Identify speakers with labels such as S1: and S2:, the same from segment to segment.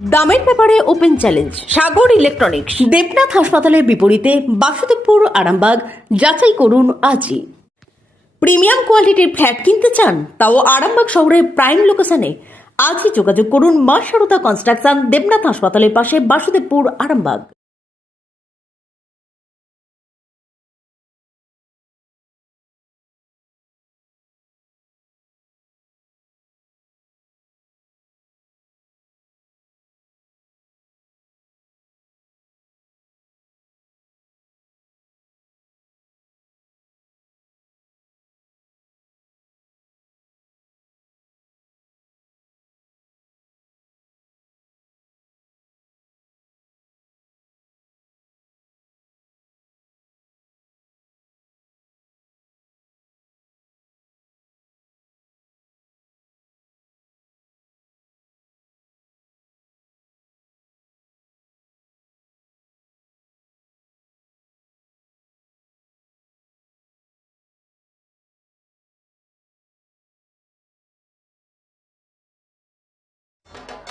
S1: দামের ব্যাপারে open challenge Sagar electronics Debnath হাসপাতালের বিপরীতে বাসুদেবপুর, আরামবাগ, যাচাই করুন আজই। প্রিমিয়াম কোয়ালিটির ফ্ল্যাট কিনতে চান, তাও আরামবাগ শহরের প্রাইম লোকেশনে আজই যোগাযোগ করুন মা সারদা কনস্ট্রাকশন দেবনাথ হাসপাতালের পাশে বাসুদেবপুর, আরামবাগ।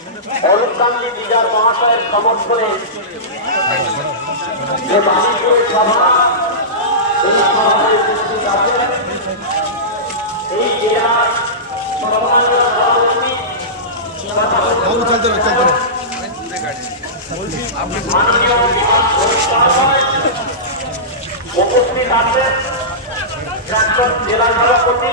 S2: অরুণকান্তি দিদার মহাশয়ের সমর্থনে যে বাণিজ্যের সভা এই সভায় উপস্থিত আছেন এই জেলার সভাপতি উপস্থিত আছেন জেলা সভাপতি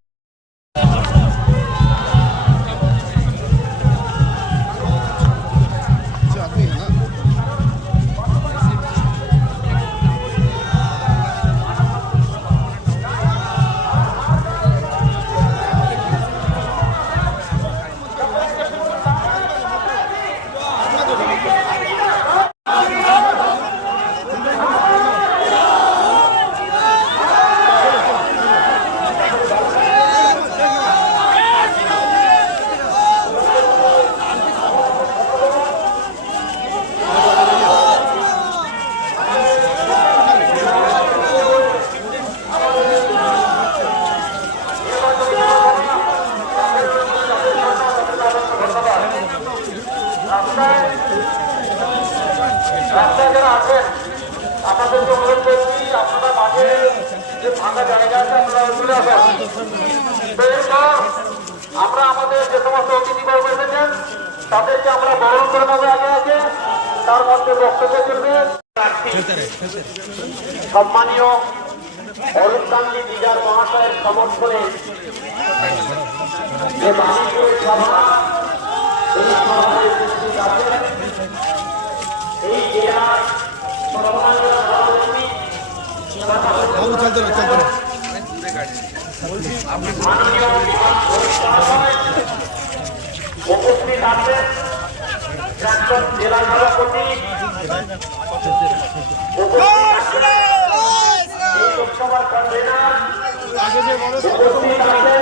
S2: আপনাদেরকে অনুরোধ করছি আপনারা মাঝে যে ফাঁকা জায়গা আছে, আপনারা আমরা আমাদের যে সমস্ত অতিথিবর্গ এসেছেন, তাদেরকে আমরা বরণ করে নেব আগে আগে তার মধ্যে বক্তব্য করবে সম্মানীয় অরুণকান্তি দিদার মহাশয়ের সমর্থনে যে সভা, এই জেলার সভাপতি উপস্থিত আছেন প্রাক্তন জেলা সভাপতি। উপস্থিত কনভেনার। উপস্থিত আছেন